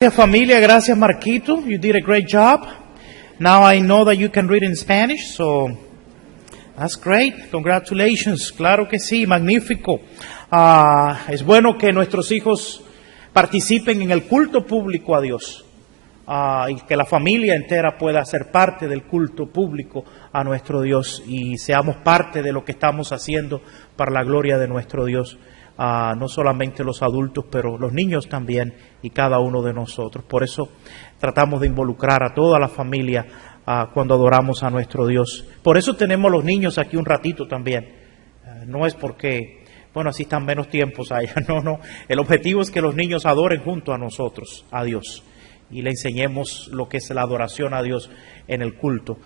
Gracias familia, gracias Marquito, you did a great job. Now I know that you can read in Spanish, so that's great, congratulations, claro que sí, magnífico. Es bueno que nuestros hijos participen en el culto público a Dios y que la familia entera pueda ser parte del culto público a nuestro Dios y seamos parte de lo que estamos haciendo para la gloria de nuestro Dios. No solamente los adultos, pero los niños también y cada uno de nosotros. Por eso tratamos de involucrar a toda la familia cuando adoramos a nuestro Dios. Por eso tenemos los niños aquí un ratito también. No es porque, bueno, así están menos tiempos allá. No. El objetivo es que los niños adoren junto a nosotros, a Dios, y le enseñemos lo que es la adoración a Dios en el culto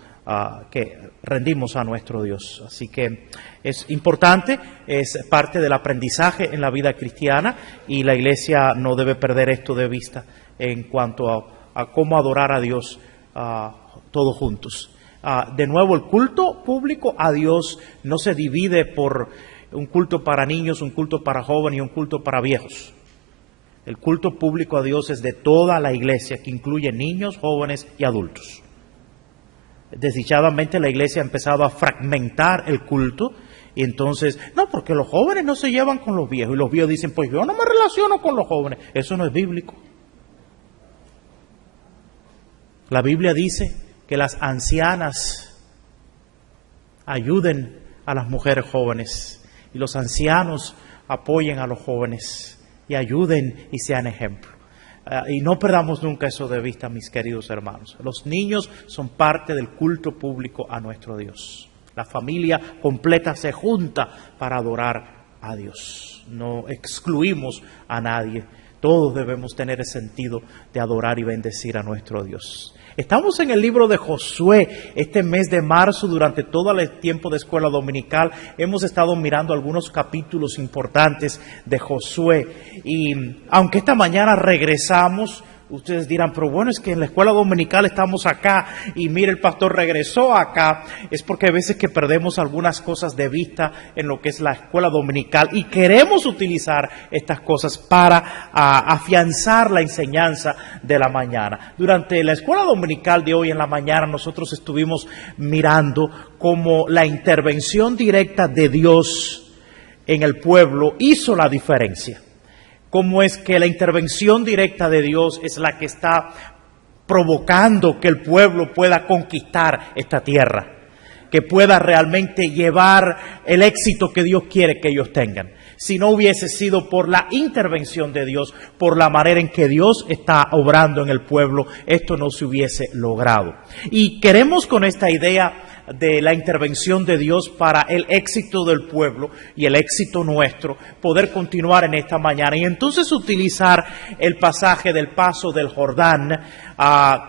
que rendimos a nuestro Dios. Así que es importante, es parte del aprendizaje en la vida cristiana y la iglesia no debe perder esto de vista en cuanto a cómo adorar a Dios todos juntos. De nuevo, el culto público a Dios no se divide por un culto para niños, un culto para jóvenes y un culto para viejos. El culto público a Dios es de toda la iglesia, que incluye niños, jóvenes y adultos. Desdichadamente la iglesia ha empezado a fragmentar el culto y entonces, no, porque los jóvenes no se llevan con los viejos y los viejos dicen, pues yo no me relaciono con los jóvenes. Eso no es bíblico. La Biblia dice que las ancianas ayuden a las mujeres jóvenes y los ancianos apoyen a los jóvenes y ayuden y sean ejemplo. Y no perdamos nunca eso de vista, mis queridos hermanos. Los niños son parte del culto público a nuestro Dios. La familia completa se junta para adorar a Dios. No excluimos a nadie. Todos debemos tener el sentido de adorar y bendecir a nuestro Dios. Estamos en el libro de Josué. Este mes de marzo, durante todo el tiempo de escuela dominical, hemos estado mirando algunos capítulos importantes de Josué. Y aunque esta mañana regresamos, ustedes dirán, pero bueno, es que en la escuela dominical estamos acá y mire, el pastor regresó acá. Es porque a veces que perdemos algunas cosas de vista en lo que es la escuela dominical y queremos utilizar estas cosas para afianzar la enseñanza de la mañana. Durante la escuela dominical de hoy en la mañana nosotros estuvimos mirando cómo la intervención directa de Dios en el pueblo hizo la diferencia. Cómo es que la intervención directa de Dios es la que está provocando que el pueblo pueda conquistar esta tierra, que pueda realmente llevar el éxito que Dios quiere que ellos tengan. Si no hubiese sido por la intervención de Dios, por la manera en que Dios está obrando en el pueblo, esto no se hubiese logrado. Y queremos con esta idea de la intervención de Dios para el éxito del pueblo y el éxito nuestro, poder continuar en esta mañana y entonces utilizar el pasaje del paso del Jordán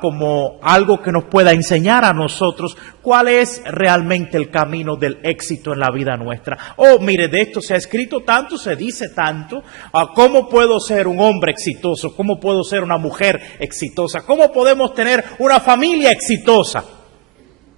como algo que nos pueda enseñar a nosotros cuál es realmente el camino del éxito en la vida nuestra. Mire, de esto se ha escrito tanto, se dice tanto, ¿cómo puedo ser un hombre exitoso? ¿Cómo puedo ser una mujer exitosa? ¿Cómo podemos tener una familia exitosa?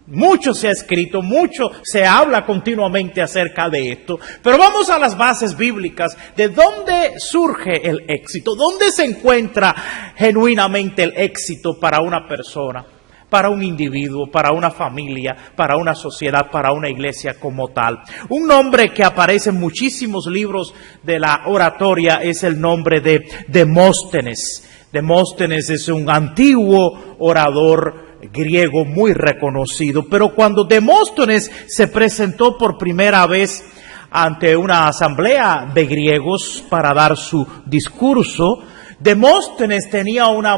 Mucho se ha escrito, mucho se habla continuamente acerca de esto, pero vamos a las bases bíblicas de dónde surge el éxito, dónde se encuentra genuinamente el éxito para una persona, para un individuo, para una familia, para una sociedad, para una iglesia como tal. Un nombre que aparece en muchísimos libros de la oratoria es el nombre de Demóstenes. Demóstenes es un antiguo orador griego muy reconocido, pero cuando Demóstenes se presentó por primera vez ante una asamblea de griegos para dar su discurso, Demóstenes tenía una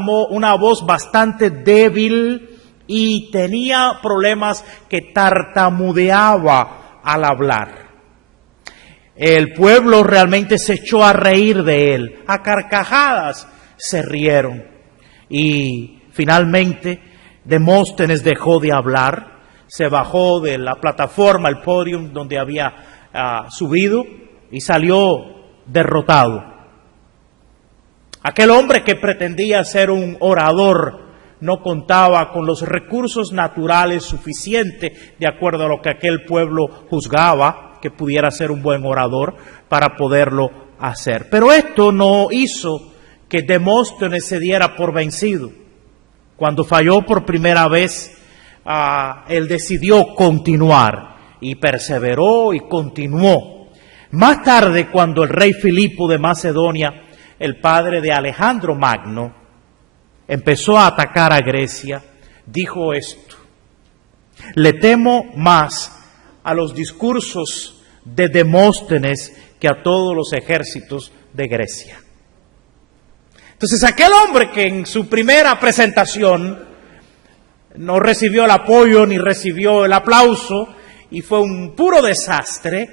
voz bastante débil y tenía problemas que tartamudeaba al hablar. El pueblo realmente se echó a reír de él, a carcajadas se rieron y finalmente Demóstenes dejó de hablar, se bajó de la plataforma, el podium donde había subido y salió derrotado. Aquel hombre que pretendía ser un orador no contaba con los recursos naturales suficientes, de acuerdo a lo que aquel pueblo juzgaba que pudiera ser un buen orador, para poderlo hacer. Pero esto no hizo que Demóstenes se diera por vencido. Cuando falló por primera vez, él decidió continuar y perseveró y continuó. Más tarde, cuando el rey Filipo de Macedonia, el padre de Alejandro Magno, empezó a atacar a Grecia, dijo esto: le temo más a los discursos de Demóstenes que a todos los ejércitos de Grecia. Entonces, aquel hombre que en su primera presentación no recibió el apoyo ni recibió el aplauso y fue un puro desastre,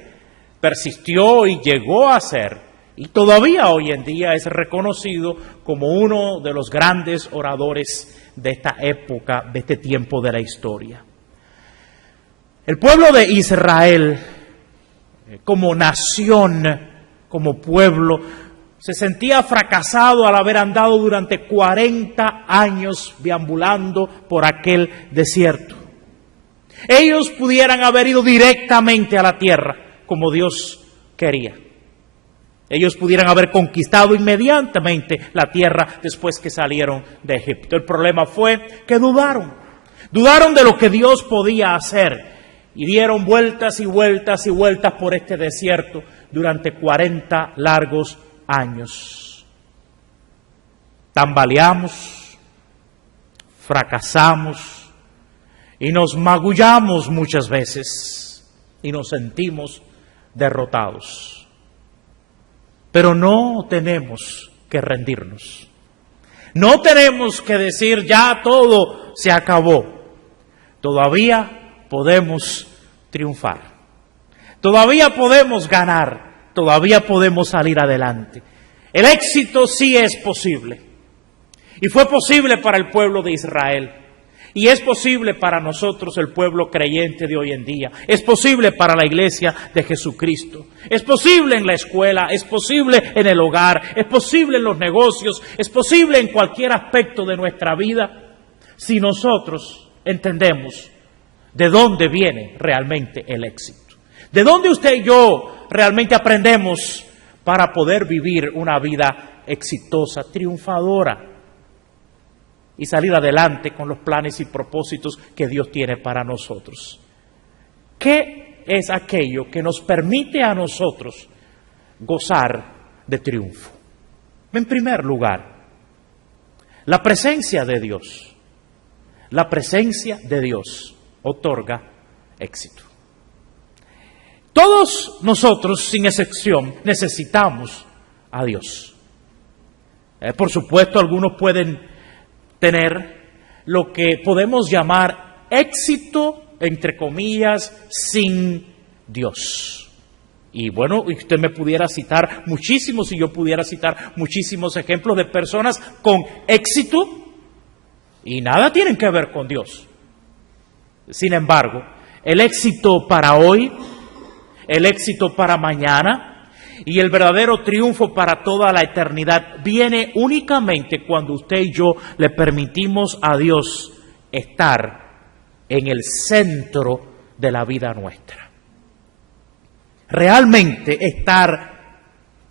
persistió y llegó a ser, y todavía hoy en día es reconocido como uno de los grandes oradores de esta época, de este tiempo de la historia. El pueblo de Israel, como nación, como pueblo, se sentía fracasado al haber andado durante 40 años deambulando por aquel desierto. Ellos pudieran haber ido directamente a la tierra, como Dios quería. Ellos pudieran haber conquistado inmediatamente la tierra después que salieron de Egipto. El problema fue que dudaron de lo que Dios podía hacer y dieron vueltas y vueltas y vueltas por este desierto durante 40 largos años. Tambaleamos, fracasamos y nos magullamos muchas veces y nos sentimos derrotados. Pero no tenemos que rendirnos. No tenemos que decir ya todo se acabó. Todavía podemos triunfar. Todavía podemos ganar. Todavía podemos salir adelante. El éxito sí es posible. Y fue posible para el pueblo de Israel. Y es posible para nosotros, el pueblo creyente de hoy en día. Es posible para la iglesia de Jesucristo. Es posible en la escuela, es posible en el hogar, es posible en los negocios, es posible en cualquier aspecto de nuestra vida, si nosotros entendemos de dónde viene realmente el éxito. De dónde usted y yo realmente aprendemos para poder vivir una vida exitosa, triunfadora, y salir adelante con los planes y propósitos que Dios tiene para nosotros. ¿Qué es aquello que nos permite a nosotros gozar de triunfo? En primer lugar, la presencia de Dios. La presencia de Dios otorga éxito. Todos nosotros, sin excepción, necesitamos a Dios. Por supuesto, algunos pueden tener lo que podemos llamar éxito, entre comillas, sin Dios. Y bueno, usted me pudiera citar muchísimos, y yo pudiera citar muchísimos ejemplos de personas con éxito y nada tienen que ver con Dios. Sin embargo, el éxito para hoy, el éxito para mañana y el verdadero triunfo para toda la eternidad viene únicamente cuando usted y yo le permitimos a Dios estar en el centro de la vida nuestra. Realmente estar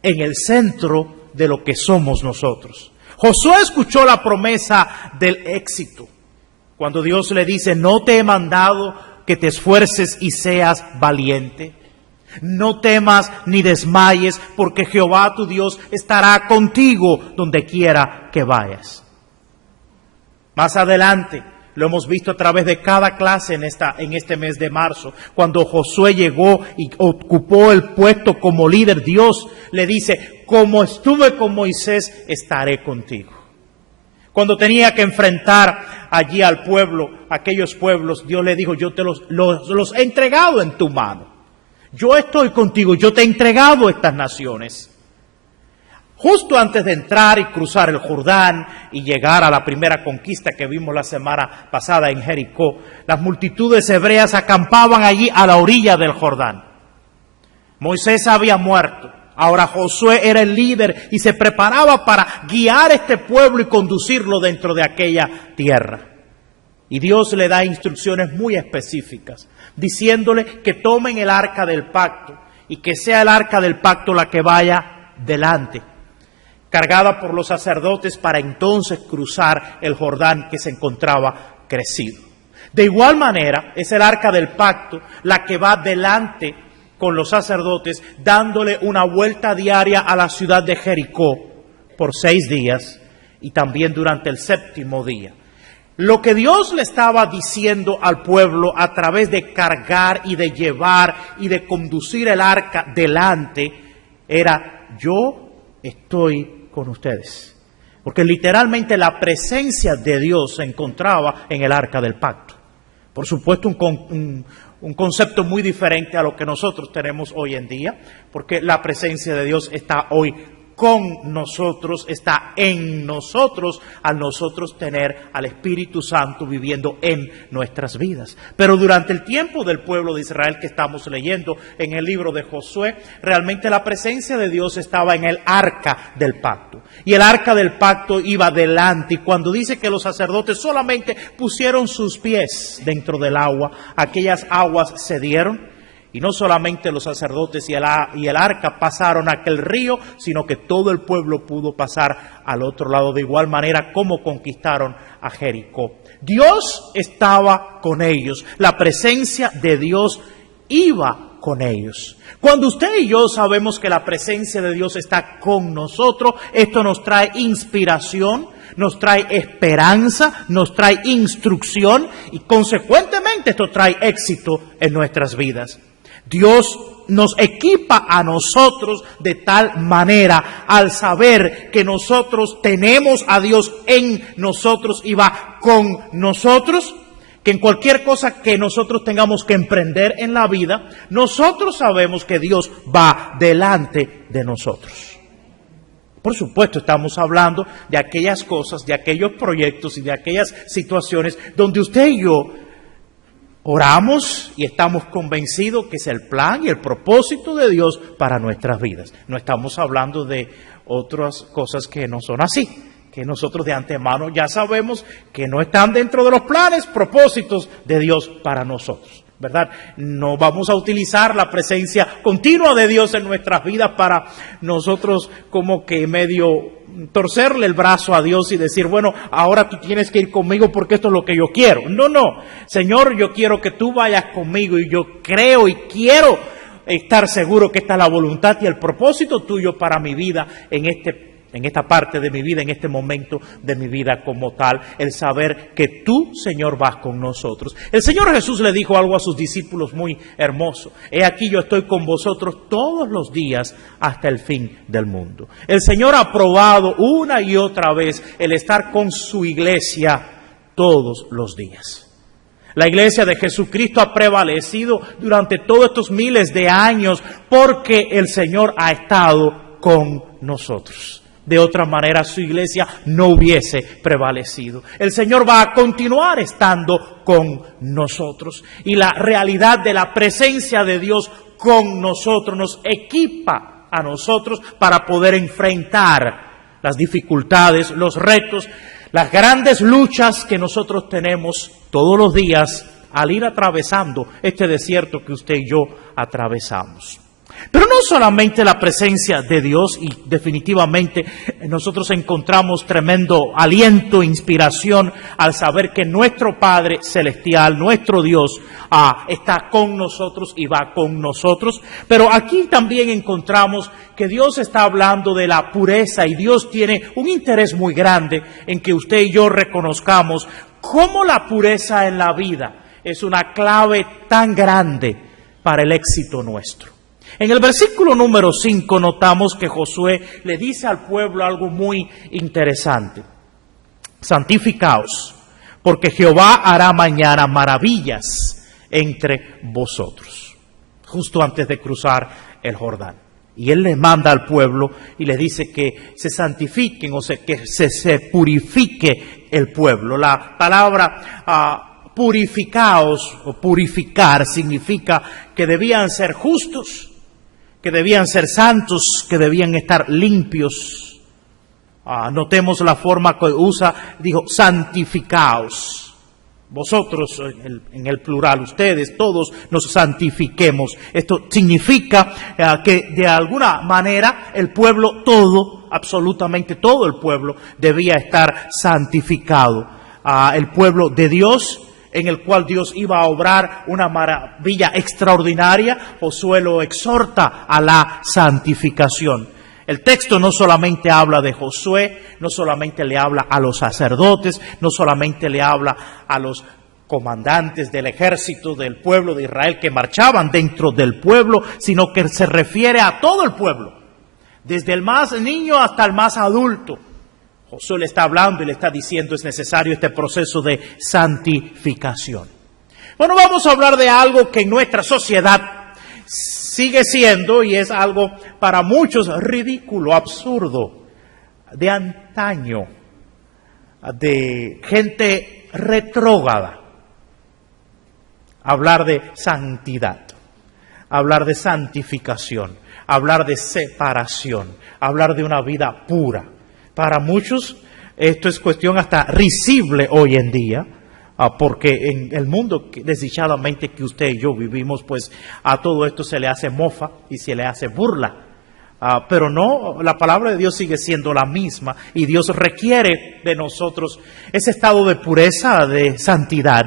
en el centro de lo que somos nosotros. Josué escuchó la promesa del éxito cuando Dios le dice: no te he mandado que te esfuerces y seas valiente. No temas ni desmayes, porque Jehová tu Dios estará contigo donde quiera que vayas. Más adelante, lo hemos visto a través de cada clase en este mes de marzo, cuando Josué llegó y ocupó el puesto como líder, Dios le dice: como estuve con Moisés, estaré contigo. Cuando tenía que enfrentar allí al pueblo, aquellos pueblos, Dios le dijo: yo te los he entregado en tu mano. Yo estoy contigo, yo te he entregado estas naciones. Justo antes de entrar y cruzar el Jordán y llegar a la primera conquista que vimos la semana pasada en Jericó, las multitudes hebreas acampaban allí a la orilla del Jordán. Moisés había muerto, ahora Josué era el líder y se preparaba para guiar a este pueblo y conducirlo dentro de aquella tierra. Y Dios le da instrucciones muy específicas, diciéndole que tomen el arca del pacto y que sea el arca del pacto la que vaya delante. cargada por los sacerdotes para entonces cruzar el Jordán que se encontraba crecido. De igual manera, es el arca del pacto la que va delante con los sacerdotes, dándole una vuelta diaria a la ciudad de Jericó por 6 días y también durante el 7º día. Lo que Dios le estaba diciendo al pueblo a través de cargar y de llevar y de conducir el arca delante era: yo estoy con ustedes. Porque literalmente la presencia de Dios se encontraba en el arca del pacto. Por supuesto, un concepto muy diferente a lo que nosotros tenemos hoy en día, porque la presencia de Dios está hoy con nosotros, está en nosotros, al nosotros tener al Espíritu Santo viviendo en nuestras vidas. Pero durante el tiempo del pueblo de Israel que estamos leyendo en el libro de Josué, realmente la presencia de Dios estaba en el arca del pacto. Y el arca del pacto iba delante, y cuando dice que los sacerdotes solamente pusieron sus pies dentro del agua, aquellas aguas cedieron. Y no solamente los sacerdotes y el arca pasaron aquel río, sino que todo el pueblo pudo pasar al otro lado, de igual manera como conquistaron a Jericó. Dios estaba con ellos, la presencia de Dios iba con ellos. Cuando usted y yo sabemos que la presencia de Dios está con nosotros, esto nos trae inspiración, nos trae esperanza, nos trae instrucción y consecuentemente esto trae éxito en nuestras vidas. Dios nos equipa a nosotros de tal manera al saber que nosotros tenemos a Dios en nosotros y va con nosotros, que en cualquier cosa que nosotros tengamos que emprender en la vida, nosotros sabemos que Dios va delante de nosotros. Por supuesto, estamos hablando de aquellas cosas, de aquellos proyectos y de aquellas situaciones donde usted y yo oramos y estamos convencidos que es el plan y el propósito de Dios para nuestras vidas. No estamos hablando de otras cosas que no son así, que nosotros de antemano ya sabemos que no están dentro de los planes, propósitos de Dios para nosotros, ¿verdad? No vamos a utilizar la presencia continua de Dios en nuestras vidas para nosotros como que medio torcerle el brazo a Dios y decir, bueno, ahora tú tienes que ir conmigo porque esto es lo que yo quiero. No, Señor, yo quiero que tú vayas conmigo y yo creo y quiero estar seguro que esta es la voluntad y el propósito tuyo para mi vida en esta parte de mi vida, en este momento de mi vida como tal, el saber que tú, Señor, vas con nosotros. El Señor Jesús le dijo algo a sus discípulos muy hermoso: he aquí yo estoy con vosotros todos los días hasta el fin del mundo. El Señor ha probado una y otra vez el estar con su iglesia todos los días. La iglesia de Jesucristo ha prevalecido durante todos estos miles de años porque el Señor ha estado con nosotros. De otra manera, su iglesia no hubiese prevalecido. El Señor va a continuar estando con nosotros. Y la realidad de la presencia de Dios con nosotros nos equipa a nosotros para poder enfrentar las dificultades, los retos, las grandes luchas que nosotros tenemos todos los días al ir atravesando este desierto que usted y yo atravesamos. Pero no solamente la presencia de Dios, y definitivamente nosotros encontramos tremendo aliento, inspiración al saber que nuestro Padre Celestial, nuestro Dios, está con nosotros y va con nosotros. Pero aquí también encontramos que Dios está hablando de la pureza y Dios tiene un interés muy grande en que usted y yo reconozcamos cómo la pureza en la vida es una clave tan grande para el éxito nuestro. En el versículo número 5 notamos que Josué le dice al pueblo algo muy interesante. Santificaos, porque Jehová hará mañana maravillas entre vosotros. Justo antes de cruzar el Jordán. Y él le manda al pueblo y le dice que se santifiquen, o sea, que se purifique el pueblo. La palabra purificaos o purificar significa que debían ser justos, que debían ser santos, que debían estar limpios. Notemos la forma que usa, dijo santificaos. vosotros, en el plural, ustedes, todos nos santifiquemos. Esto significa que de alguna manera el pueblo todo, absolutamente todo el pueblo, debía estar santificado. El pueblo de Dios, en el cual Dios iba a obrar una maravilla extraordinaria, Josué lo exhorta a la santificación. El texto no solamente habla de Josué, no solamente le habla a los sacerdotes, no solamente le habla a los comandantes del ejército del pueblo de Israel que marchaban dentro del pueblo, sino que se refiere a todo el pueblo, desde el más niño hasta el más adulto. Josué le está hablando y le está diciendo es necesario este proceso de santificación. Bueno, vamos a hablar de algo que en nuestra sociedad sigue siendo, y es algo para muchos ridículo, absurdo, de antaño, de gente retrógrada. Hablar de santidad, hablar de santificación, hablar de separación, hablar de una vida pura. Para muchos esto es cuestión hasta risible hoy en día, porque en el mundo desdichadamente que usted y yo vivimos, pues a todo esto se le hace mofa y se le hace burla. Pero no, la palabra de Dios sigue siendo la misma y Dios requiere de nosotros ese estado de pureza, de santidad.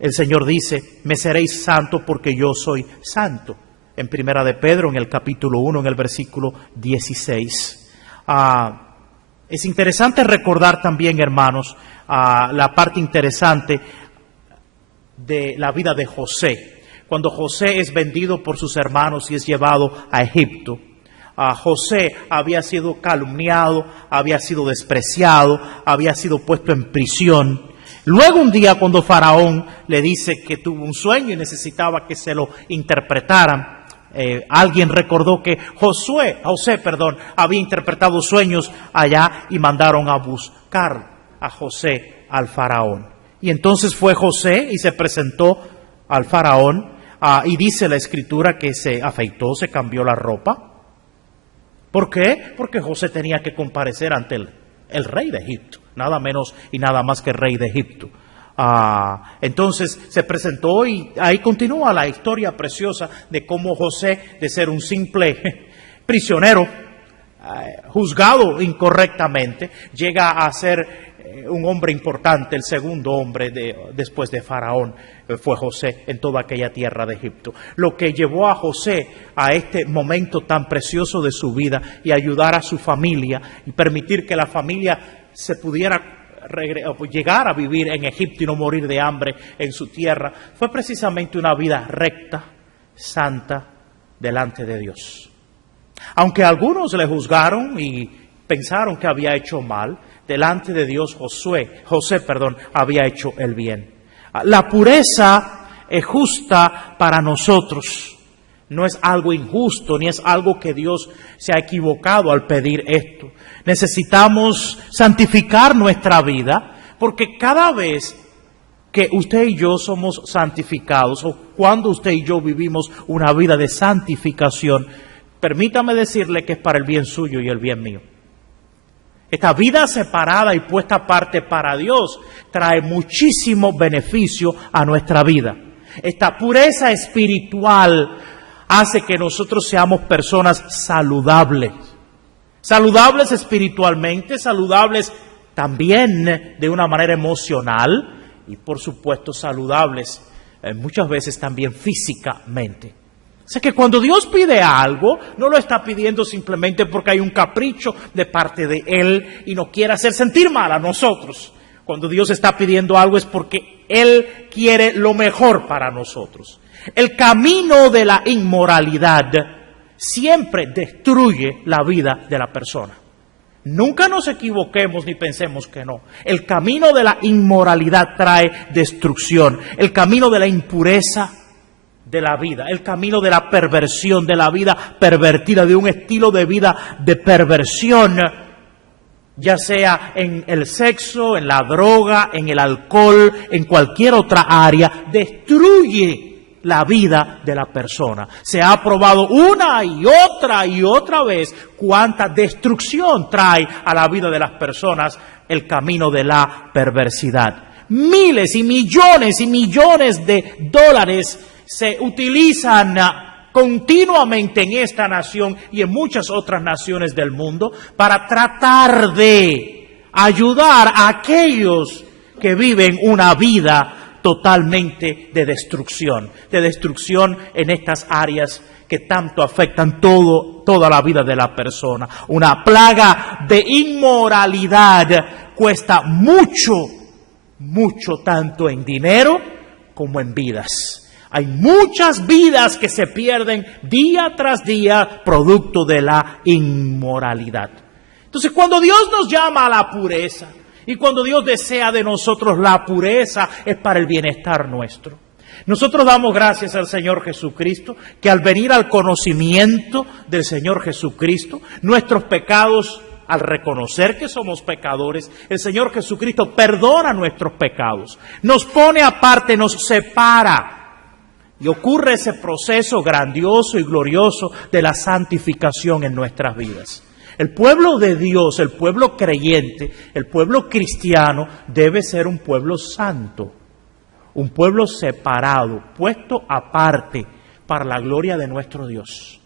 El Señor dice, me seréis santo porque yo soy santo. En Primera de Pedro, en el capítulo 1, en el versículo 16. Es interesante recordar también, hermanos, la parte interesante de la vida de José. Cuando José es vendido por sus hermanos y es llevado a Egipto, José había sido calumniado, había sido despreciado, había sido puesto en prisión. Luego un día cuando Faraón le dice que tuvo un sueño y necesitaba que se lo interpretaran, alguien recordó que José, había interpretado sueños allá y mandaron a buscar a José al faraón. Y entonces fue José y se presentó al faraón y dice la escritura que se afeitó, se cambió la ropa. ¿Por qué? Porque José tenía que comparecer ante el rey de Egipto, nada menos y nada más que el rey de Egipto. Entonces se presentó y ahí continúa la historia preciosa de cómo José, de ser un simple prisionero, juzgado incorrectamente, llega a ser un hombre importante, el segundo hombre después de Faraón fue José en toda aquella tierra de Egipto. Lo que llevó a José a este momento tan precioso de su vida y ayudar a su familia y permitir que la familia se pudiera llegar a vivir en Egipto y no morir de hambre en su tierra, fue precisamente una vida recta, santa, delante de Dios. Aunque algunos le juzgaron y pensaron que había hecho mal, delante de Dios José había hecho el bien. La pureza es justa para nosotros. No es algo injusto, ni es algo que Dios se ha equivocado al pedir esto. Necesitamos santificar nuestra vida, porque cada vez que usted y yo somos santificados, o cuando usted y yo vivimos una vida de santificación, permítame decirle que es para el bien suyo y el bien mío. Esta vida separada y puesta aparte para Dios trae muchísimo beneficio a nuestra vida. Esta pureza espiritual hace que nosotros seamos personas saludables. Saludables espiritualmente, saludables también de una manera emocional y por supuesto saludables muchas veces también físicamente. O sea que cuando Dios pide algo, no lo está pidiendo simplemente porque hay un capricho de parte de Él y nos quiere hacer sentir mal a nosotros. Cuando Dios está pidiendo algo es porque Él quiere lo mejor para nosotros. El camino de la inmoralidad siempre destruye la vida de la persona. Nunca nos equivoquemos ni pensemos que no. El camino de la inmoralidad trae destrucción. El camino de la impureza de la vida, el camino de la perversión, de la vida pervertida, de un estilo de vida de perversión, ya sea en el sexo, en la droga, en el alcohol, en cualquier otra área, destruye la vida de la persona. Se ha probado una y otra vez cuánta destrucción trae a la vida de las personas el camino de la perversidad. Miles y millones de dólares se utilizan continuamente en esta nación y en muchas otras naciones del mundo para tratar de ayudar a aquellos que viven una vida totalmente de destrucción en estas áreas que tanto afectan toda la vida de la persona. Una plaga de inmoralidad cuesta mucho tanto en dinero como en vidas. Hay muchas vidas que se pierden día tras día producto de la inmoralidad. Entonces, cuando Dios nos llama a la pureza y cuando Dios desea de nosotros la pureza, es para el bienestar nuestro. Nosotros damos gracias al Señor Jesucristo, que al venir al conocimiento del Señor Jesucristo, nuestros pecados, al reconocer que somos pecadores, el Señor Jesucristo perdona nuestros pecados, nos pone aparte, nos separa. Y ocurre ese proceso grandioso y glorioso de la santificación en nuestras vidas. El pueblo de Dios, el pueblo creyente, el pueblo cristiano debe ser un pueblo santo, un pueblo separado, puesto aparte para la gloria de nuestro Dios.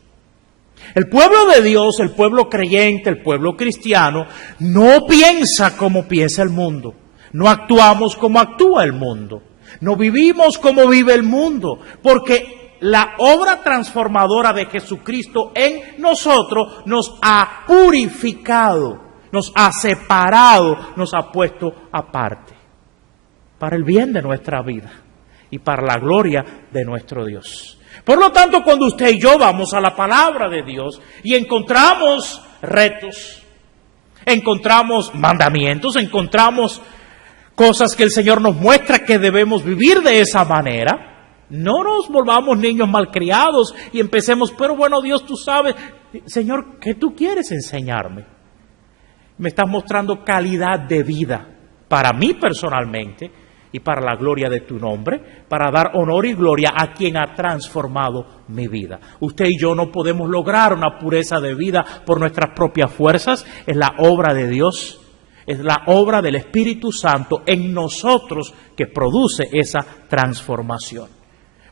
El pueblo de Dios, el pueblo creyente, el pueblo cristiano, no piensa como piensa el mundo, no actuamos como actúa el mundo. No vivimos como vive el mundo, porque la obra transformadora de Jesucristo en nosotros nos ha purificado, nos ha separado, nos ha puesto aparte, para el bien de nuestra vida y para la gloria de nuestro Dios. Por lo tanto, cuando usted y yo vamos a la palabra de Dios y encontramos retos, encontramos mandamientos, encontramos cosas que el Señor nos muestra que debemos vivir de esa manera, no nos volvamos niños malcriados y empecemos, pero bueno, Dios, tú sabes, Señor, ¿qué tú quieres enseñarme? Me estás mostrando calidad de vida para mí personalmente y para la gloria de tu nombre, para dar honor y gloria a quien ha transformado mi vida. Usted y yo no podemos lograr una pureza de vida por nuestras propias fuerzas, es la obra de Dios. Es la obra del Espíritu Santo en nosotros que produce esa transformación.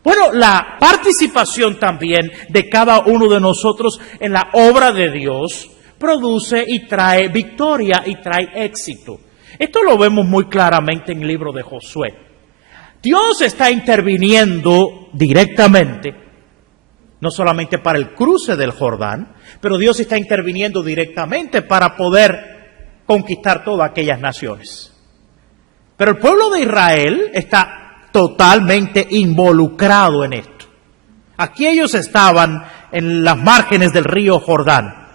Bueno, la participación también de cada uno de nosotros en la obra de Dios produce y trae victoria y trae éxito. Esto lo vemos muy claramente en el libro de Josué. Dios está interviniendo directamente, no solamente para el cruce del Jordán, pero Dios está interviniendo directamente para poder conquistar todas aquellas naciones. Pero el pueblo de Israel está totalmente involucrado en esto. Aquí ellos estaban en las márgenes del río Jordán.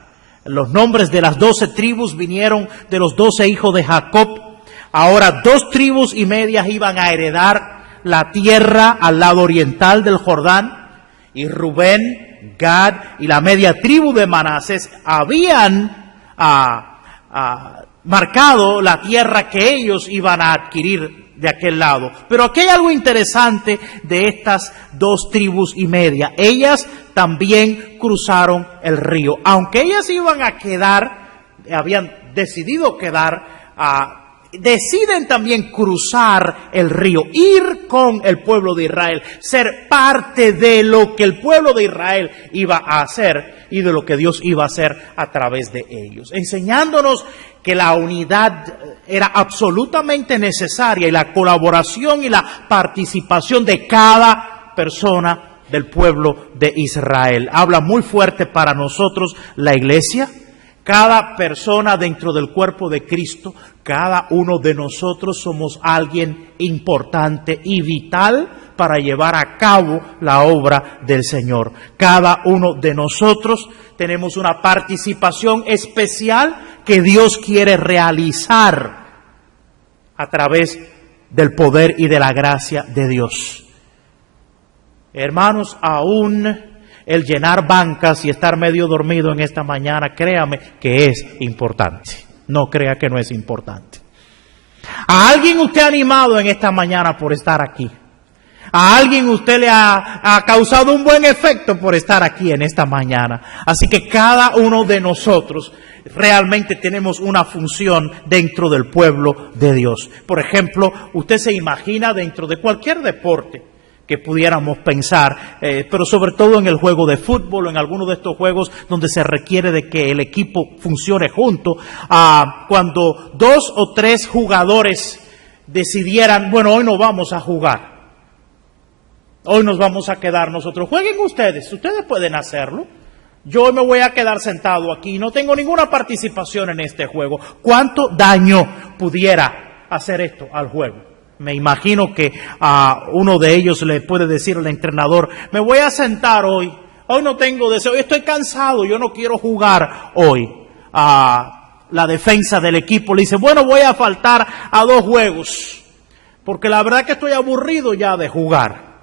Los nombres de las 12 tribus vinieron de los 12 hijos de Jacob. Ahora 2 tribus y medias iban a heredar la tierra al lado oriental del Jordán. Y Rubén, Gad y la media tribu de Manasés habían marcado la tierra que ellos iban a adquirir de aquel lado. Pero aquí hay algo interesante de estas 2 tribus y media. Ellas también cruzaron el río. Aunque ellas iban a quedar, habían decidido quedar, deciden también cruzar el río, ir con el pueblo de Israel, ser parte de lo que el pueblo de Israel iba a hacer y de lo que Dios iba a hacer a través de ellos, enseñándonos que la unidad era absolutamente necesaria y la colaboración y la participación de cada persona del pueblo de Israel. Habla muy fuerte para nosotros la iglesia, cada persona dentro del cuerpo de Cristo, cada uno de nosotros somos alguien importante y vital para llevar a cabo la obra del Señor. Cada uno de nosotros tenemos una participación especial que Dios quiere realizar a través del poder y de la gracia de Dios. Hermanos, aún el llenar bancas y estar medio dormido en esta mañana, créame que es importante. No crea que no es importante. ¿A alguien usted ha animado en esta mañana por estar aquí? ¿A alguien usted le ha causado un buen efecto por estar aquí en esta mañana? Así que cada uno de nosotros realmente tenemos una función dentro del pueblo de Dios. Por ejemplo, usted se imagina dentro de cualquier deporte que pudiéramos pensar, pero sobre todo en el juego de fútbol, en alguno de estos juegos donde se requiere de que el equipo funcione junto, cuando 2 o 3 jugadores decidieran, bueno, hoy no vamos a jugar, hoy nos vamos a quedar nosotros, jueguen ustedes pueden hacerlo, yo me voy a quedar sentado aquí, no tengo ninguna participación en este juego. ¿Cuánto daño pudiera hacer esto al juego? Me imagino que a uno de ellos le puede decir al entrenador, me voy a sentar hoy no tengo deseo, estoy cansado, yo no quiero jugar hoy. La defensa del equipo le dice, bueno, voy a faltar a 2 juegos, porque la verdad que estoy aburrido ya de jugar.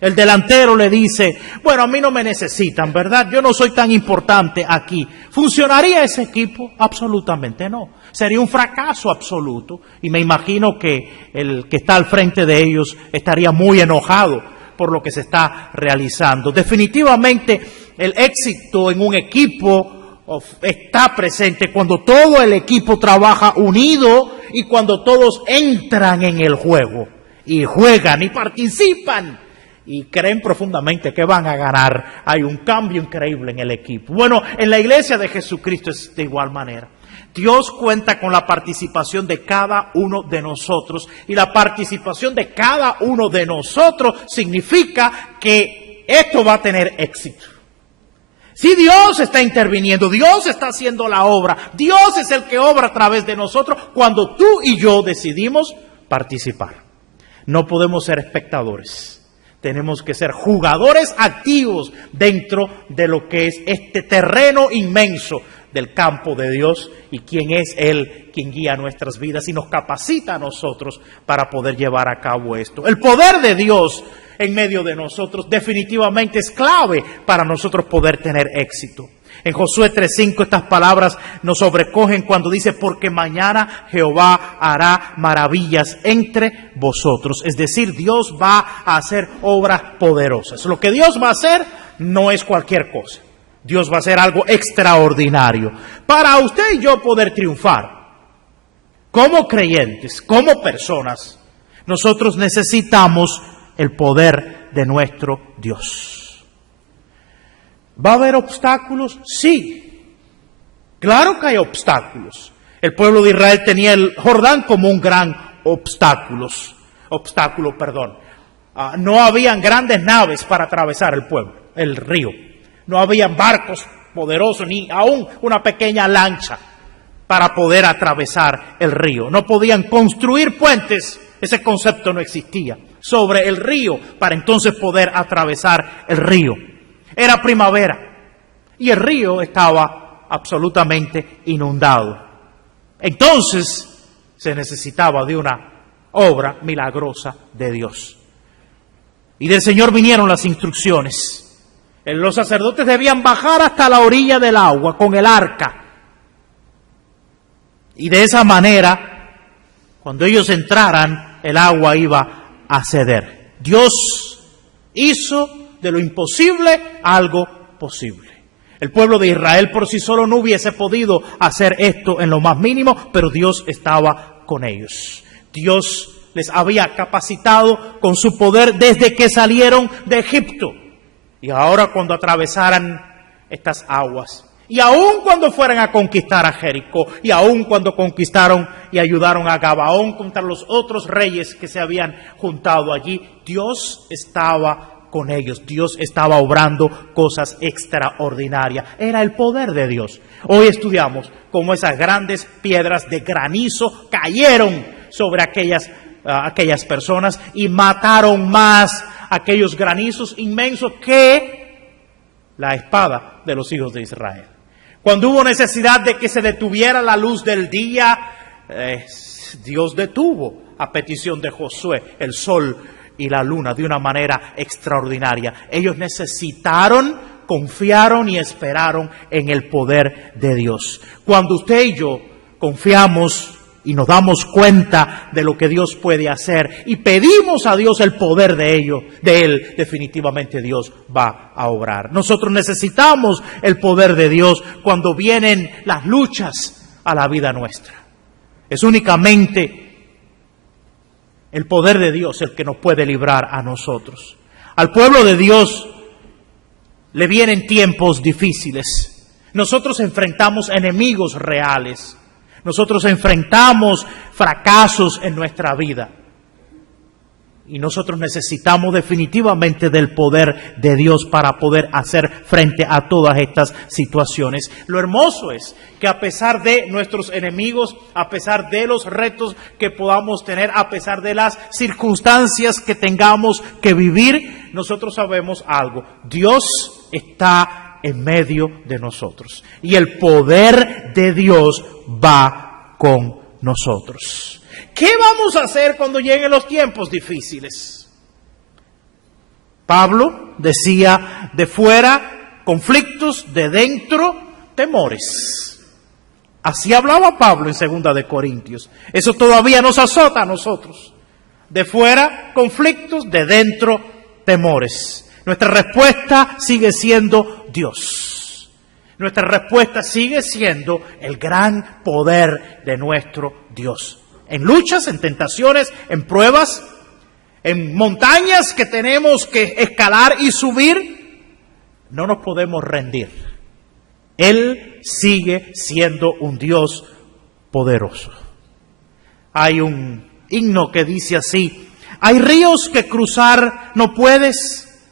El delantero le dice, bueno, a mí no me necesitan, ¿verdad? Yo no soy tan importante aquí. ¿Funcionaría ese equipo? Absolutamente no. Sería un fracaso absoluto. Y me imagino que el que está al frente de ellos estaría muy enojado por lo que se está realizando. Definitivamente el éxito en un equipo está presente cuando todo el equipo trabaja unido y cuando todos entran en el juego y juegan y participan y creen profundamente que van a ganar. Hay un cambio increíble en el equipo. Bueno, en la iglesia de Jesucristo es de igual manera. Dios cuenta con la participación de cada uno de nosotros y la participación de cada uno de nosotros significa que esto va a tener éxito. Si Dios está interviniendo, Dios está haciendo la obra, Dios es el que obra a través de nosotros cuando tú y yo decidimos participar. No podemos ser espectadores. Tenemos que ser jugadores activos dentro de lo que es este terreno inmenso del campo de Dios y quién es Él quien guía nuestras vidas y nos capacita a nosotros para poder llevar a cabo esto. El poder de Dios en medio de nosotros definitivamente es clave para nosotros poder tener éxito. En Josué 3:5 estas palabras nos sobrecogen cuando dice, porque mañana Jehová hará maravillas entre vosotros. Es decir, Dios va a hacer obras poderosas. Lo que Dios va a hacer no es cualquier cosa. Dios va a hacer algo extraordinario. Para usted y yo poder triunfar, como creyentes, como personas, nosotros necesitamos el poder de nuestro Dios. ¿Va a haber obstáculos? Sí. Claro que hay obstáculos. El pueblo de Israel tenía el Jordán como un gran obstáculo. No habían grandes naves para atravesar el río. No habían barcos poderosos, ni aún una pequeña lancha para poder atravesar el río. No podían construir puentes, ese concepto no existía, sobre el río para entonces poder atravesar el río. Era primavera y el río estaba absolutamente inundado. Entonces se necesitaba de una obra milagrosa de Dios. Y del Señor vinieron las instrucciones. Los sacerdotes debían bajar hasta la orilla del agua con el arca. Y de esa manera, cuando ellos entraran, el agua iba a ceder. Dios hizo de lo imposible algo posible. El pueblo de Israel por sí solo no hubiese podido hacer esto en lo más mínimo, pero Dios estaba con ellos. Dios les había capacitado con su poder desde que salieron de Egipto. Y ahora cuando atravesaran estas aguas, y aún cuando fueran a conquistar a Jericó, y aún cuando conquistaron y ayudaron a Gabaón contra los otros reyes que se habían juntado allí, Dios estaba con ellos. Dios estaba obrando cosas extraordinarias. Era el poder de Dios. Hoy estudiamos cómo esas grandes piedras de granizo cayeron sobre aquellas personas y mataron más aquellos granizos inmensos que la espada de los hijos de Israel. Cuando hubo necesidad de que se detuviera la luz del día, Dios detuvo a petición de Josué el sol y la luna de una manera extraordinaria. Ellos necesitaron, confiaron y esperaron en el poder de Dios. Cuando usted y yo confiamos y nos damos cuenta de lo que Dios puede hacer y pedimos a Dios el poder de Él, definitivamente Dios va a obrar. Nosotros necesitamos el poder de Dios cuando vienen las luchas a la vida nuestra. Es únicamente el poder de Dios el que nos puede librar a nosotros. Al pueblo de Dios le vienen tiempos difíciles. Nosotros enfrentamos enemigos reales. Nosotros enfrentamos fracasos en nuestra vida. Y nosotros necesitamos definitivamente del poder de Dios para poder hacer frente a todas estas situaciones. Lo hermoso es que a pesar de nuestros enemigos, a pesar de los retos que podamos tener, a pesar de las circunstancias que tengamos que vivir, nosotros sabemos algo. Dios está en medio de nosotros. Y el poder de Dios va con nosotros. ¿Qué vamos a hacer cuando lleguen los tiempos difíciles? Pablo decía, de fuera, conflictos, de dentro, temores. Así hablaba Pablo en 2 de Corintios. Eso todavía nos azota a nosotros. De fuera, conflictos, de dentro, temores. Nuestra respuesta sigue siendo Dios. Nuestra respuesta sigue siendo el gran poder de nuestro Dios. En luchas, en tentaciones, en pruebas, en montañas que tenemos que escalar y subir, no nos podemos rendir. Él sigue siendo un Dios poderoso. Hay un himno que dice así: hay ríos que cruzar no puedes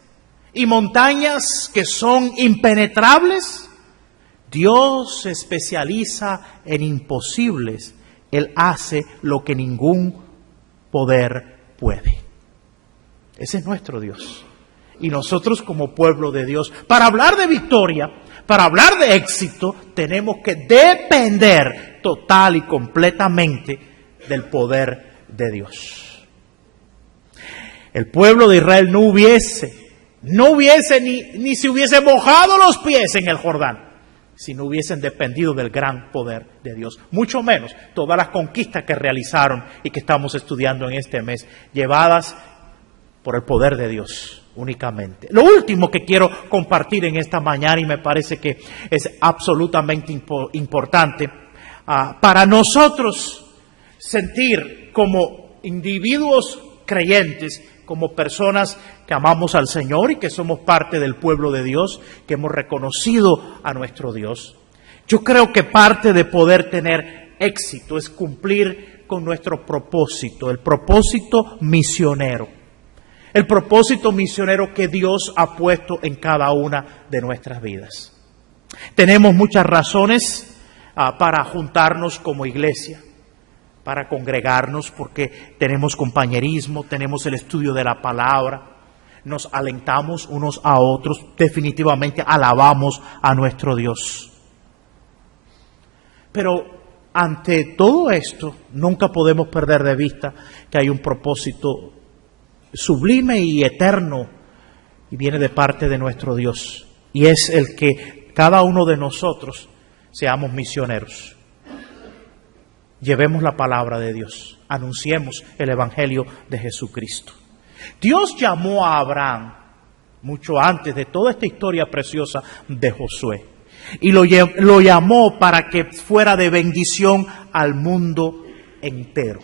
y montañas que son impenetrables. Dios se especializa en imposibles. Él hace lo que ningún poder puede. Ese es nuestro Dios. Y nosotros como pueblo de Dios, para hablar de victoria, para hablar de éxito, tenemos que depender total y completamente del poder de Dios. El pueblo de Israel no hubiese ni se hubiese mojado los pies en el Jordán si no hubiesen dependido del gran poder de Dios. Mucho menos todas las conquistas que realizaron y que estamos estudiando en este mes, llevadas por el poder de Dios únicamente. Lo último que quiero compartir en esta mañana, y me parece que es absolutamente importante, para nosotros sentir como individuos creyentes, como personas que amamos al Señor y que somos parte del pueblo de Dios, que hemos reconocido a nuestro Dios. Yo creo que parte de poder tener éxito es cumplir con nuestro propósito, el propósito misionero. El propósito misionero que Dios ha puesto en cada una de nuestras vidas. Tenemos muchas razones para juntarnos como iglesia, para congregarnos, porque tenemos compañerismo, tenemos el estudio de la palabra, nos alentamos unos a otros, definitivamente alabamos a nuestro Dios. Pero ante todo esto, nunca podemos perder de vista que hay un propósito sublime y eterno, y viene de parte de nuestro Dios, y es el que cada uno de nosotros seamos misioneros. Llevemos la palabra de Dios, anunciemos el Evangelio de Jesucristo. Dios llamó a Abraham mucho antes de toda esta historia preciosa de Josué, y lo llamó para que fuera de bendición al mundo entero.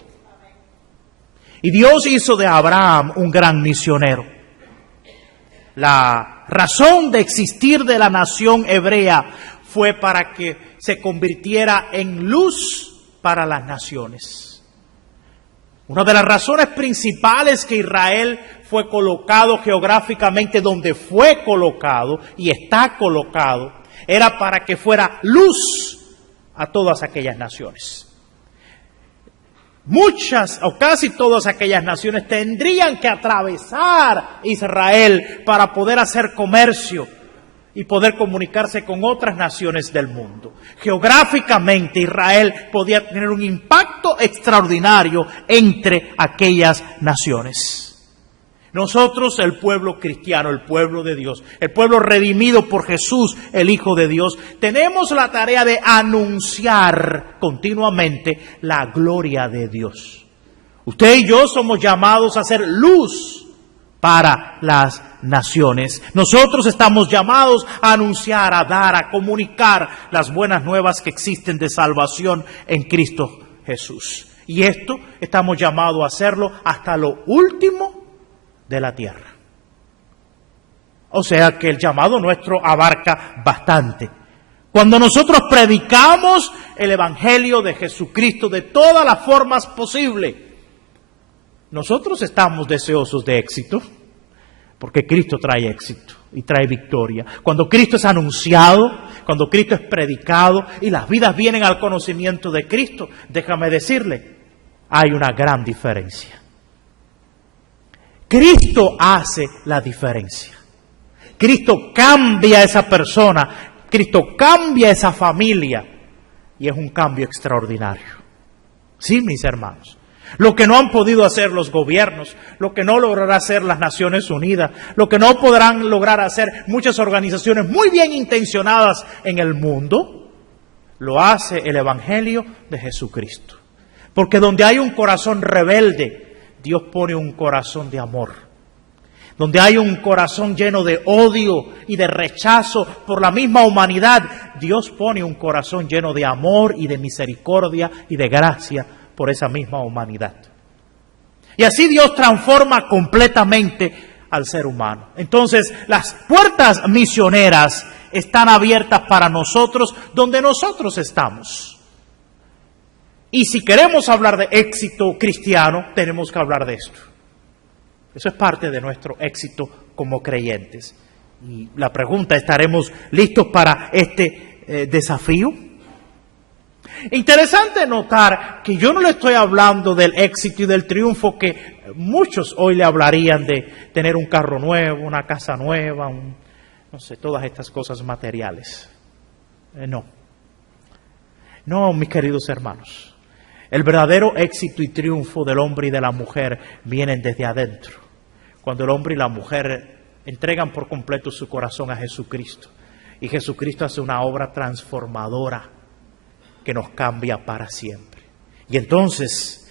Y Dios hizo de Abraham un gran misionero. La razón de existir de la nación hebrea fue para que se convirtiera en luz para las naciones. Una de las razones principales que Israel fue colocado geográficamente donde fue colocado y está colocado era para que fuera luz a todas aquellas naciones. Muchas o casi todas aquellas naciones tendrían que atravesar Israel para poder hacer comercio y poder comunicarse con otras naciones del mundo. Geográficamente, Israel podía tener un impacto extraordinario entre aquellas naciones. Nosotros, el pueblo cristiano, el pueblo de Dios, el pueblo redimido por Jesús, el Hijo de Dios, tenemos la tarea de anunciar continuamente la gloria de Dios. Usted y yo somos llamados a ser luz para las naciones. Nosotros estamos llamados a anunciar, a dar, a comunicar las buenas nuevas que existen de salvación en Cristo Jesús. Y esto estamos llamados a hacerlo hasta lo último de la tierra. O sea que el llamado nuestro abarca bastante. Cuando nosotros predicamos el Evangelio de Jesucristo de todas las formas posibles, nosotros estamos deseosos de éxito, porque Cristo trae éxito y trae victoria. Cuando Cristo es anunciado, cuando Cristo es predicado y las vidas vienen al conocimiento de Cristo, déjame decirle, hay una gran diferencia. Cristo hace la diferencia. Cristo cambia a esa persona, Cristo cambia a esa familia y es un cambio extraordinario. Sí, mis hermanos. Lo que no han podido hacer los gobiernos, lo que no logrará hacer las Naciones Unidas, lo que no podrán lograr hacer muchas organizaciones muy bien intencionadas en el mundo, lo hace el Evangelio de Jesucristo. Porque donde hay un corazón rebelde, Dios pone un corazón de amor. Donde hay un corazón lleno de odio y de rechazo por la misma humanidad, Dios pone un corazón lleno de amor y de misericordia y de gracia por esa misma humanidad. Y así Dios transforma completamente al ser humano. Entonces, las puertas misioneras están abiertas para nosotros donde nosotros estamos. Y si queremos hablar de éxito cristiano, tenemos que hablar de esto. Eso es parte de nuestro éxito como creyentes. Y la pregunta, ¿estaremos listos para este desafío? Interesante notar que yo no le estoy hablando del éxito y del triunfo que muchos hoy le hablarían de tener un carro nuevo, una casa nueva, no sé, todas estas cosas materiales. No, mis queridos hermanos. El verdadero éxito y triunfo del hombre y de la mujer vienen desde adentro. Cuando el hombre y la mujer entregan por completo su corazón a Jesucristo. Y Jesucristo hace una obra transformadora que nos cambia para siempre. Y entonces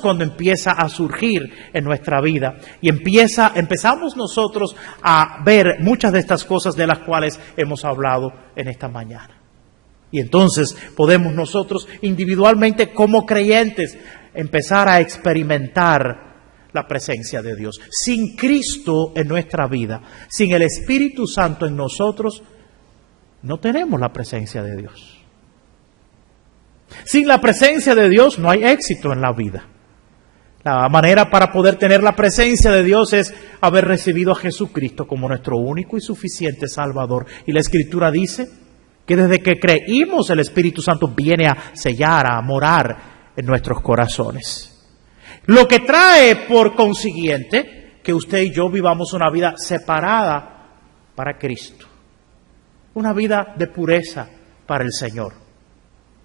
cuando empieza a surgir en nuestra vida y empezamos nosotros a ver muchas de estas cosas de las cuales hemos hablado en esta mañana. Y entonces podemos nosotros individualmente como creyentes empezar a experimentar la presencia de Dios. Sin Cristo en nuestra vida, sin el Espíritu Santo en nosotros, no tenemos la presencia de Dios. Sin la presencia de Dios no hay éxito en la vida. La manera para poder tener la presencia de Dios es haber recibido a Jesucristo como nuestro único y suficiente Salvador. Y la Escritura dice que desde que creímos el Espíritu Santo viene a sellar, a morar en nuestros corazones. Lo que trae por consiguiente que usted y yo vivamos una vida separada para Cristo. Una vida de pureza para el Señor.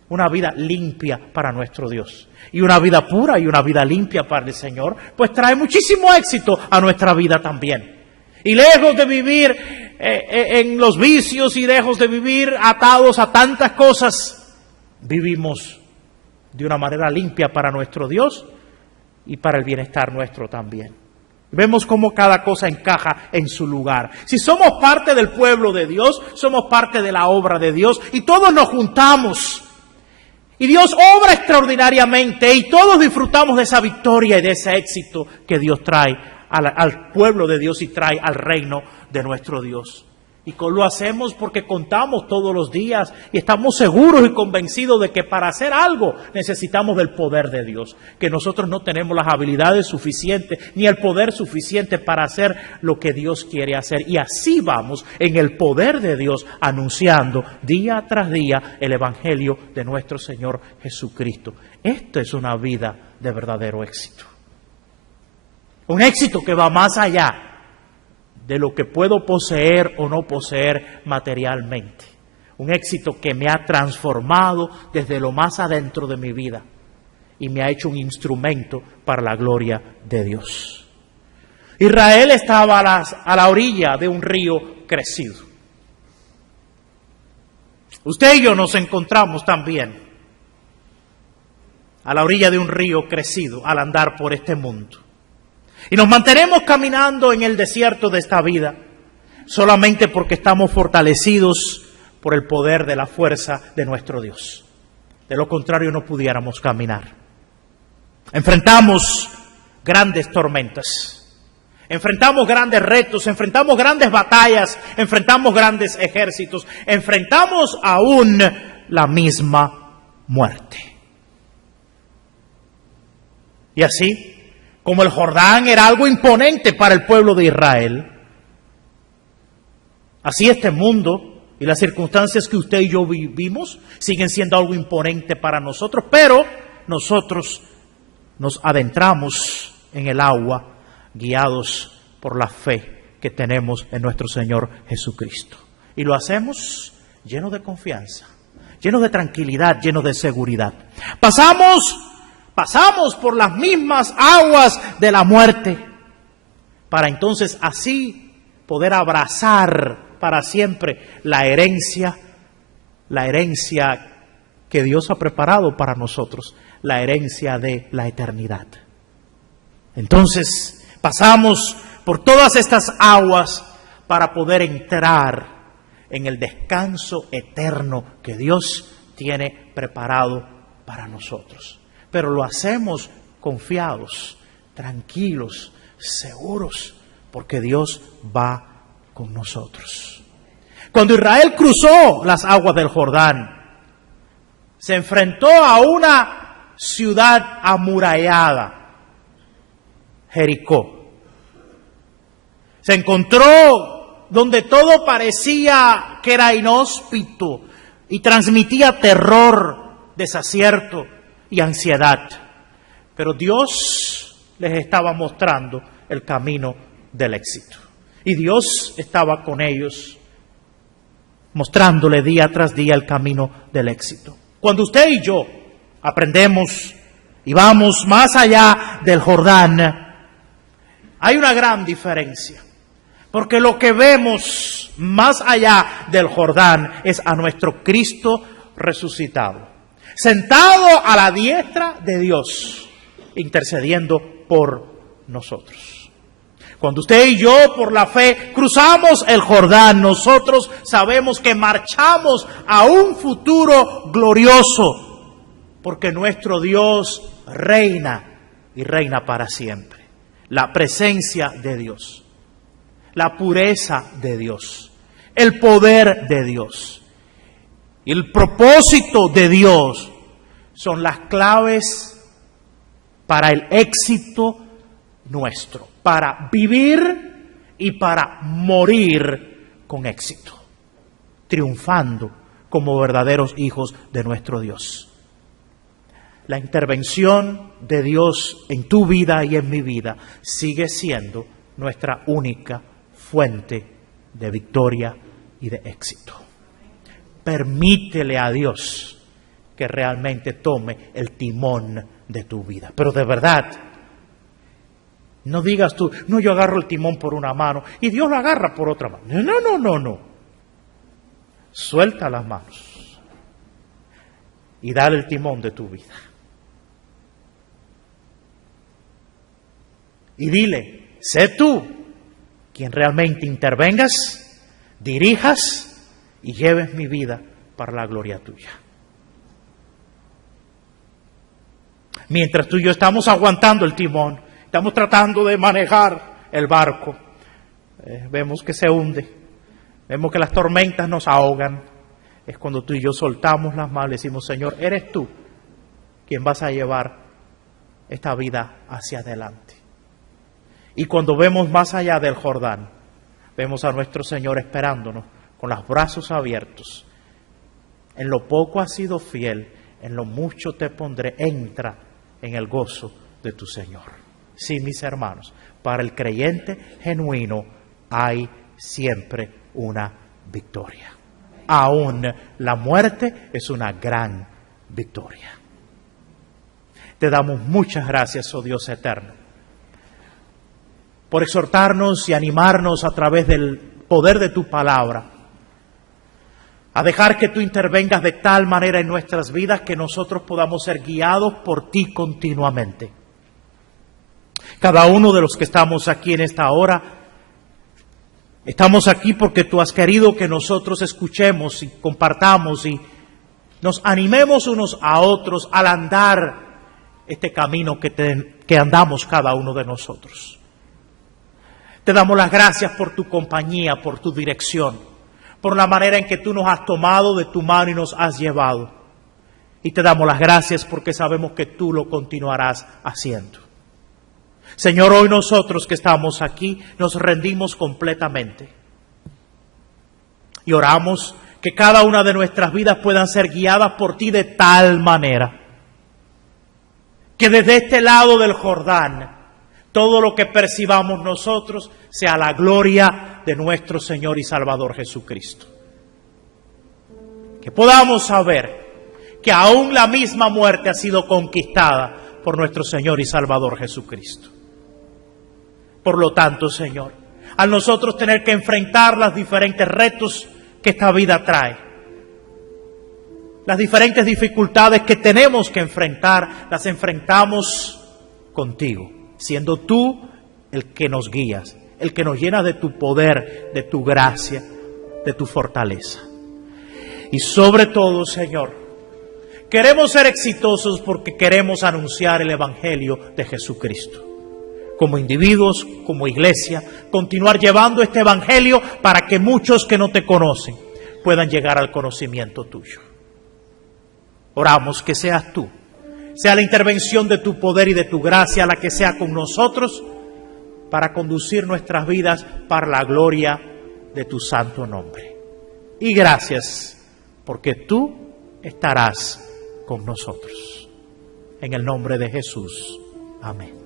Una vida limpia para nuestro Dios. Y una vida pura y una vida limpia para el Señor, pues trae muchísimo éxito a nuestra vida también. Y lejos de vivir en los vicios y lejos de vivir atados a tantas cosas, vivimos de una manera limpia para nuestro Dios y para el bienestar nuestro también. Vemos cómo cada cosa encaja en su lugar. Si somos parte del pueblo de Dios, somos parte de la obra de Dios y todos nos juntamos. Y Dios obra extraordinariamente y todos disfrutamos de esa victoria y de ese éxito que Dios trae al pueblo de Dios y trae al reino de nuestro Dios. Y lo hacemos porque contamos todos los días y estamos seguros y convencidos de que para hacer algo necesitamos del poder de Dios. Que nosotros no tenemos las habilidades suficientes ni el poder suficiente para hacer lo que Dios quiere hacer. Y así vamos en el poder de Dios anunciando día tras día el Evangelio de nuestro Señor Jesucristo. Esta es una vida de verdadero éxito. Un éxito que va más allá de lo que puedo poseer o no poseer materialmente. Un éxito que me ha transformado desde lo más adentro de mi vida y me ha hecho un instrumento para la gloria de Dios. Israel estaba a la orilla de un río crecido. Usted y yo nos encontramos también a la orilla de un río crecido al andar por este mundo. Y nos mantenemos caminando en el desierto de esta vida solamente porque estamos fortalecidos por el poder de la fuerza de nuestro Dios. De lo contrario no pudiéramos caminar. Enfrentamos grandes tormentas. Enfrentamos grandes retos, enfrentamos grandes batallas, enfrentamos grandes ejércitos, enfrentamos aún la misma muerte. Y así, como el Jordán era algo imponente para el pueblo de Israel, así este mundo y las circunstancias que usted y yo vivimos siguen siendo algo imponente para nosotros, pero nosotros nos adentramos en el agua guiados por la fe que tenemos en nuestro Señor Jesucristo. Y lo hacemos lleno de confianza, lleno de tranquilidad, lleno de seguridad. Pasamos por las mismas aguas de la muerte para entonces así poder abrazar para siempre la herencia que Dios ha preparado para nosotros, la herencia de la eternidad. Entonces, pasamos por todas estas aguas para poder entrar en el descanso eterno que Dios tiene preparado para nosotros. Pero lo hacemos confiados, tranquilos, seguros, porque Dios va con nosotros. Cuando Israel cruzó las aguas del Jordán, se enfrentó a una ciudad amurallada, Jericó. Se encontró donde todo parecía que era inhóspito y transmitía terror, desacierto y ansiedad. Pero Dios les estaba mostrando el camino del éxito. Y Dios estaba con ellos, mostrándole día tras día el camino del éxito. Cuando usted y yo aprendemos y vamos más allá del Jordán, hay una gran diferencia, porque lo que vemos más allá del Jordán es a nuestro Cristo resucitado, sentado a la diestra de Dios, intercediendo por nosotros. Cuando usted y yo, por la fe, cruzamos el Jordán, nosotros sabemos que marchamos a un futuro glorioso, porque nuestro Dios reina y reina para siempre. La presencia de Dios, la pureza de Dios, el poder de Dios y el propósito de Dios son las claves para el éxito nuestro, para vivir y para morir con éxito, triunfando como verdaderos hijos de nuestro Dios. La intervención de Dios en tu vida y en mi vida sigue siendo nuestra única fuente de victoria y de éxito. Permítele a Dios que realmente tome el timón de tu vida. Pero de verdad, no digas tú, no, yo agarro el timón por una mano y Dios lo agarra por otra mano. No. Suelta las manos y dale el timón de tu vida. Y dile, sé tú quien realmente intervengas, dirijas y lleves mi vida para la gloria tuya. Mientras tú y yo estamos aguantando el timón, estamos tratando de manejar el barco, vemos que se hunde, vemos que las tormentas nos ahogan, es cuando tú y yo soltamos las manos y decimos, Señor, eres tú quien vas a llevar esta vida hacia adelante. Y cuando vemos más allá del Jordán, vemos a nuestro Señor esperándonos con los brazos abiertos. En lo poco has sido fiel, en lo mucho te pondré, entra en el gozo de tu Señor. Sí, mis hermanos, para el creyente genuino hay siempre una victoria. Aún la muerte es una gran victoria. Te damos muchas gracias, oh Dios eterno, por exhortarnos y animarnos a través del poder de tu palabra, a dejar que tú intervengas de tal manera en nuestras vidas que nosotros podamos ser guiados por ti continuamente. Cada uno de los que estamos aquí en esta hora, estamos aquí porque tú has querido que nosotros escuchemos y compartamos y nos animemos unos a otros al andar este camino que andamos cada uno de nosotros. Te damos las gracias por tu compañía, por tu dirección, por la manera en que tú nos has tomado de tu mano y nos has llevado. Y te damos las gracias porque sabemos que tú lo continuarás haciendo. Señor, hoy nosotros que estamos aquí nos rendimos completamente y oramos que cada una de nuestras vidas puedan ser guiadas por ti de tal manera que desde este lado del Jordán todo lo que percibamos nosotros sea la gloria de nuestro Señor y Salvador Jesucristo. Que podamos saber que aún la misma muerte ha sido conquistada por nuestro Señor y Salvador Jesucristo. Por lo tanto, Señor, al nosotros tener que enfrentar los diferentes retos que esta vida trae, las diferentes dificultades que tenemos que enfrentar, las enfrentamos contigo, siendo tú el que nos guías, el que nos llena de tu poder, de tu gracia, de tu fortaleza. Y sobre todo, Señor, queremos ser exitosos porque queremos anunciar el Evangelio de Jesucristo. Como individuos, como iglesia, continuar llevando este Evangelio para que muchos que no te conocen puedan llegar al conocimiento tuyo. Oramos que seas tú, sea la intervención de tu poder y de tu gracia la que sea con nosotros para conducir nuestras vidas para la gloria de tu santo nombre. Y gracias porque tú estarás con nosotros. En el nombre de Jesús. Amén.